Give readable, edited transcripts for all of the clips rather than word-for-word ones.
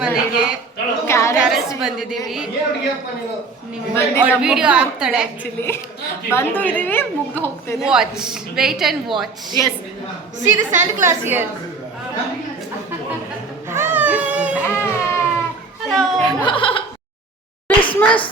ಮನೆಗೆ ಕ್ಯಾರೆಟ್ಸ್ ಬಂದಿದ್ದೀವಿ. ವಿಡಿಯೋ ಆಗ್ತಾಳೆ ಆಕ್ಚುಲಿ ಬಂದು ಇದೀವಿ ಮುಗ್ದು ಹೋಗ್ತೇವೆ. Watch wait and watch. Yes see the Santa Claus here. Hello Christmas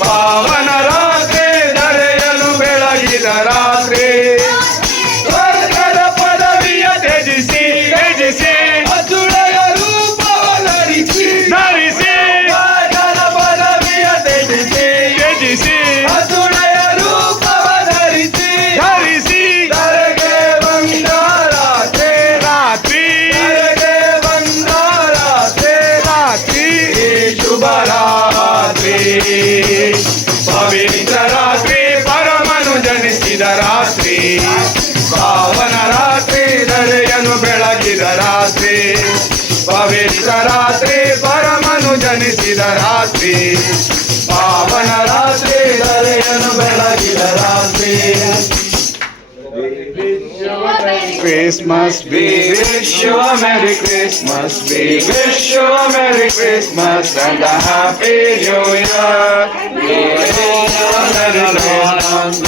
ಪಾವನ ರಾತ್ರಿ ಧರೆಯಲು ಬೆಳಗಿದ ರಾತ್ರಿ ಸ್ವರ್ಗದ ಪದವಿಯ ತ್ಯಜಿಸಿ ಅಸುಳೆಯ ರೂಪವ ಧರಿಸಿ ಸ್ವರ್ಗದ ಪದವಿಯ ತ್ಯಜಿಸಿ ಅಸುಳೆಯ ರೂಪವ ಧರಿಸಿ ಧರೆಗೆ ಬಂದ ರಾತ್ರಿ ಬಂದ ರಾತ್ರಿ ಶುಭ ರಾತ್ರಿ ಪವಿತ್ರ ರಾತ್ರಿ ಪರಮನು ಜನಿಸಿದ ರಾತ್ರಿ ಪಾವನ ರಾತ್ರಿ ಧರೆಯನ್ನು ಬೆಳಗಿದ ರಾತ್ರಿ ಪವಿತ್ರ ರಾತ್ರಿ ಪರಮನು ಜನಿಸಿದ ರಾತ್ರಿ ಪಾವನ ರಾತ್ರಿ ಧರೆಯನ್ನು ಬೆಳಗಿದ ರಾತ್ರಿ. Christmas, we wish you a Merry Christmas, we wish you a Merry Christmas and a Happy New Year. We wish you a Merry Christmas,